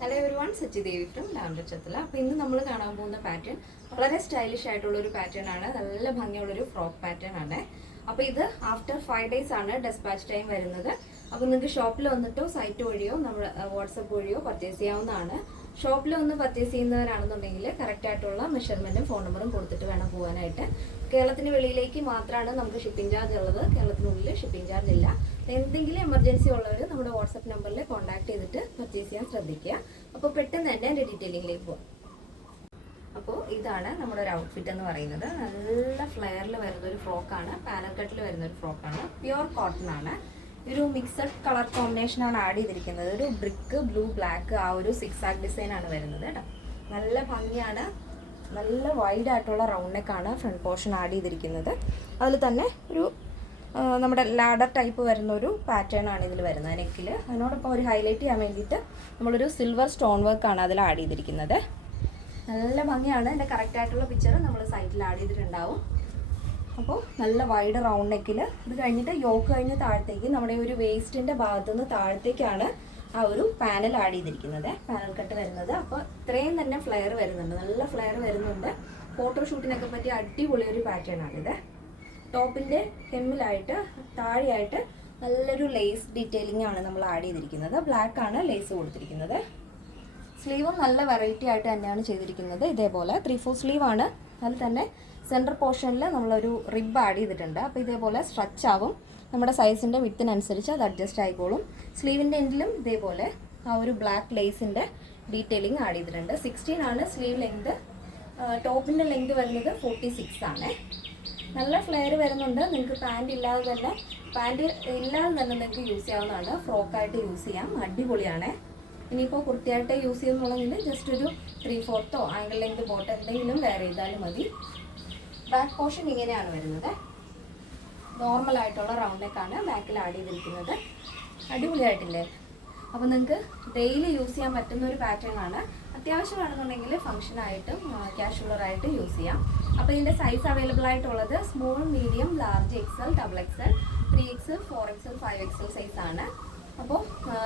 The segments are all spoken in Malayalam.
Hello everyone, Sachi Devi from ലാംഡ ചത്തല. അപ്പോൾ ഇന്ന് നമ്മൾ കാണാൻ പോകുന്ന പാറ്റേൺ വളരെ സ്റ്റൈലിഷ് ആയിട്ടുള്ളൊരു പാറ്റേൺ ആണ്. നല്ല ഭംഗിയുള്ളൊരു ഫ്രോക്ക് പാറ്റേൺ ആണ്. അപ്പോൾ ഇത് ആഫ്റ്റർ 5 days ആണ് ഡെസ്പാച്ച് ടൈം വരുന്നത്. അപ്പോൾ നിങ്ങൾക്ക് ഷോപ്പിൽ വന്നിട്ടോ സൈറ്റ് വഴിയോ നമ്മുടെ വാട്സപ്പ് വഴിയോ പർച്ചേസ് ചെയ്യാവുന്നതാണ്. ഷോപ്പിൽ വന്ന് പർച്ചേസ് ചെയ്യുന്നവരാണെന്നുണ്ടെങ്കിൽ കറക്റ്റ് ആയിട്ടുള്ള മെഷർമെൻറ്റും ഫോൺ നമ്പറും കൊടുത്തിട്ട് വേണം പോകാനായിട്ട്. കേരളത്തിന് വെളിയിലേക്ക് മാത്രമാണ് നമുക്ക് ഷിപ്പിംഗ് ചാർജ് ഉള്ളത്. കേരളത്തിനുള്ളിൽ ഷിപ്പിംഗ് ചാർജ് ഇല്ല. എന്തെങ്കിലും എമർജൻസി ഉള്ളവർ നമ്മുടെ വാട്സപ്പ് നമ്പറിൽ കോൺടാക്ട് ചെയ്തിട്ട് പർച്ചേസ് ചെയ്യാൻ ശ്രദ്ധിക്കുക. അപ്പോൾ പെട്ടെന്ന് തന്നെ എൻ്റെ ഡീറ്റെയിലിംഗിലേക്ക് പോകാം. അപ്പോൾ ഇതാണ് നമ്മുടെ ഒരു ഔട്ട്ഫിറ്റ് എന്ന് പറയുന്നത്. നല്ല ഫ്ലെയറിൽ വരുന്ന ഒരു ഫ്രോക്കാണ്, പാനൽ കട്ടിൽ വരുന്ന ഒരു ഫ്രോക്കാണ്, പ്യുവർ കോട്ടൺ ആണ്. ഒരു മിക്സഡ് കളർ കോമ്പിനേഷനാണ് ആഡ് ചെയ്തിരിക്കുന്നത്. ഒരു ബ്രിക്ക് ബ്ലൂ ബ്ലാക്ക് ആ ഒരു സിക്സാക് ഡിസൈൻ ആണ് വരുന്നത് കേട്ടോ. നല്ല ഭംഗിയാണ്. നല്ല വൈഡ് ആയിട്ടുള്ള റൗണ്ട് നെക്കാണ് ഫ്രണ്ട് പോർഷൻ ആഡ് ചെയ്തിരിക്കുന്നത്. അതിൽ തന്നെ ഒരു നമ്മുടെ ലാഡർ ടൈപ്പ് വരുന്ന ഒരു പാറ്റേൺ ആണ് ഇതിൽ വരുന്നത് നെക്കിൽ. അതിനോടൊപ്പം ഒരു ഹൈലൈറ്റ് ചെയ്യാൻ വേണ്ടിയിട്ട് നമ്മളൊരു സിൽവർ സ്റ്റോൺ വർക്കാണ് അതിൽ ആഡ് ചെയ്തിരിക്കുന്നത്. നല്ല ഭംഗിയാണ്. എൻ്റെ കറക്റ്റ് ആയിട്ടുള്ള പിക്ചർ നമ്മൾ സൈറ്റിൽ ആഡ് ചെയ്തിട്ടുണ്ടാവും. അപ്പോൾ നല്ല വൈഡ് റൗണ്ട് നെക്കിൽ ഇത് കഴിഞ്ഞിട്ട് യോക്ക് കഴിഞ്ഞ് താഴത്തേക്ക് നമ്മുടെ ഒരു വേസ്റ്റിൻ്റെ ഭാഗത്തുനിന്ന് താഴത്തേക്കാണ് ആ ഒരു പാനൽ ആഡ് ചെയ്തിരിക്കുന്നത്, പാനൽ കട്ട് വരുന്നത്. അപ്പോൾ ഇത്രയും തന്നെ ഫ്ലെയർ വരുന്നുണ്ട്, നല്ല ഫ്ലെയർ വരുന്നുണ്ട്. ഫോട്ടോഷൂട്ടിനൊക്കെ പറ്റിയ അടിപൊളി ഒരു പാറ്റേൺ ആണിത്. ടോപ്പിൻ്റെ ഹെമ്മിലായിട്ട് താഴെയായിട്ട് നല്ലൊരു ലേസ് ഡീറ്റെയിലിംഗ് ആണ് നമ്മൾ ആഡ് ചെയ്തിരിക്കുന്നത്. ബ്ലാക്ക് ആണ് ലേസ് കൊടുത്തിരിക്കുന്നത്. സ്ലീവും നല്ല വെറൈറ്റി ആയിട്ട് തന്നെയാണ് ചെയ്തിരിക്കുന്നത്. ഇതേപോലെ 3/4 സ്ലീവ് ആണ്. അതിൽ തന്നെ സെൻറ്റർ പോർഷനിൽ നമ്മളൊരു റിബ് ആഡ് ചെയ്തിട്ടുണ്ട്. അപ്പോൾ ഇതേപോലെ സ്ട്രെച്ച് ആവും. നമ്മുടെ സൈസിൻ്റെ വിത്തിനനുസരിച്ച് അത് അഡ്ജസ്റ്റ് ആയിക്കോളും. സ്ലീവിൻ്റെ എൻഡിലും ഇതേപോലെ ആ ഒരു ബ്ലാക്ക് ലേസിൻ്റെ ഡീറ്റെയിലിംഗ് ആഡ് ചെയ്തിട്ടുണ്ട്. 16 ആണ് സ്ലീവ് ലെങ്ത്. ടോപ്പിൻ്റെ ലെങ്ത് വരുന്നത് 46 ആണ്. നല്ല ഫ്ലെയർ വരുന്നുണ്ട്. നിങ്ങൾക്ക് പാൻറ് ഇല്ലാതെ തന്നെ നിങ്ങൾക്ക് യൂസ് ചെയ്യാവുന്നതാണ്. ഫ്രോക്കായിട്ട് യൂസ് ചെയ്യാം, അടിപൊളിയാണ്. ഇനിയിപ്പോൾ കുർത്തിയായിട്ട് യൂസ് ചെയ്യുന്നുള്ളെങ്കിൽ ജസ്റ്റ് ഒരു 3/4 ആംഗിൾ ലെങ്ത് ബോട്ട് എന്തെങ്കിലും വെയർ ചെയ്താലും മതി. ബാക്ക് പോർഷൻ ഇങ്ങനെയാണ് വരുന്നത്. നോർമൽ ആയിട്ടുള്ള റൗണ്ട് നെക്കാണ് ബാക്കിൽ ആഡ് ചെയ്തിരിക്കുന്നത്. അടിപൊളിയായിട്ടില്ലേ? അപ്പോൾ നിങ്ങൾക്ക് ഡെയിലി യൂസ് ചെയ്യാൻ പറ്റുന്ന ഒരു പാറ്റേൺ ആണ്. അത്യാവശ്യമാണെന്നുണ്ടെങ്കിൽ ഫംഗ്ഷനായിട്ടും ക്യാഷ്വലറായിട്ട് യൂസ് ചെയ്യാം. അപ്പോൾ ഇതിൻ്റെ സൈസ് അവൈലബിൾ ആയിട്ടുള്ളത് small, medium, large, XL, XXL, 3XL, 4XL, 5XL സൈസാണ്. അപ്പോൾ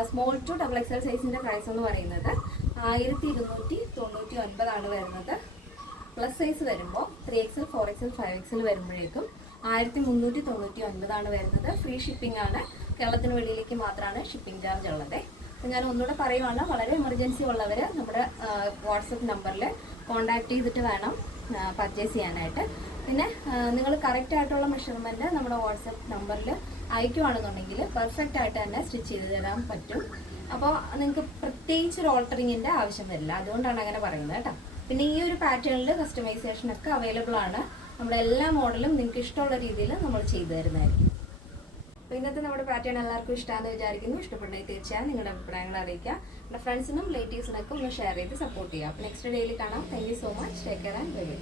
സ്മോൾ ടു XXL സൈസിൻ്റെ പ്രൈസ് എന്ന് പറയുന്നത് 1299 ആണ് വരുന്നത്. പ്ലസ് സൈസ് വരുമ്പോൾ 3XL, 4XL, 5XL വരുമ്പോഴേക്കും 1399 ആണ് വരുന്നത്. ഫ്രീ ഷിപ്പിംഗ് ആണ്. കേരളത്തിന് വെളിയിലേക്ക് മാത്രമാണ് ഷിപ്പിംഗ് ചാർജ് ഉള്ളത്. അപ്പോൾ ഞാൻ ഒന്നുകൂടെ പറയുവാണ്, വളരെ എമർജൻസി ഉള്ളവർ നമ്മുടെ വാട്സപ്പ് നമ്പറിൽ കോൺടാക്ട് ചെയ്തിട്ട് വേണം പർച്ചേസ് ചെയ്യാനായിട്ട്. പിന്നെ നിങ്ങൾ കറക്റ്റ് ആയിട്ടുള്ള മെഷർമെൻറ്റ് നമ്മുടെ വാട്സപ്പ് നമ്പറിൽ അയക്കുവാണെന്നുണ്ടെങ്കിൽ പെർഫെക്റ്റ് ആയിട്ട് തന്നെ സ്റ്റിച്ച് ചെയ്ത് തരാൻ പറ്റും. അപ്പോൾ നിങ്ങൾക്ക് പ്രത്യേകിച്ച് ഒരു ഓൾട്ടറിങ്ങിൻ്റെ ആവശ്യം വരില്ല. അതുകൊണ്ടാണ് അങ്ങനെ പറയുന്നത് കേട്ടോ. പിന്നെ ഈ ഒരു പാറ്റേണിൽ കസ്റ്റമൈസേഷനൊക്കെ അവൈലബിൾ ആണ്. നമ്മുടെ എല്ലാ മോഡലും നിങ്ങൾക്ക് ഇഷ്ടമുള്ള രീതിയിൽ നമ്മൾ ചെയ്തു തരുന്നതായിരിക്കും. അപ്പോൾ ഇന്നത്തെ നമ്മുടെ പാറ്റേൺ എല്ലാവർക്കും ഇഷ്ടമാണെന്ന് വിചാരിക്കുന്നു. ഇഷ്ടപ്പെട്ടെങ്കിൽ തീർച്ചയായും നിങ്ങളുടെ അഭിപ്രായങ്ങൾ അറിയിക്കുക. നമ്മുടെ ഫ്രണ്ട്സിനും റിലേറ്റീവ്സിനൊക്കെ ഒന്ന് ഷെയർ ചെയ്ത് സപ്പോർട്ട് ചെയ്യുക. അപ്പോൾ നെക്സ്റ്റ് ഡേയിൽ കാണാം. Thank you so much. Take care and bye bye.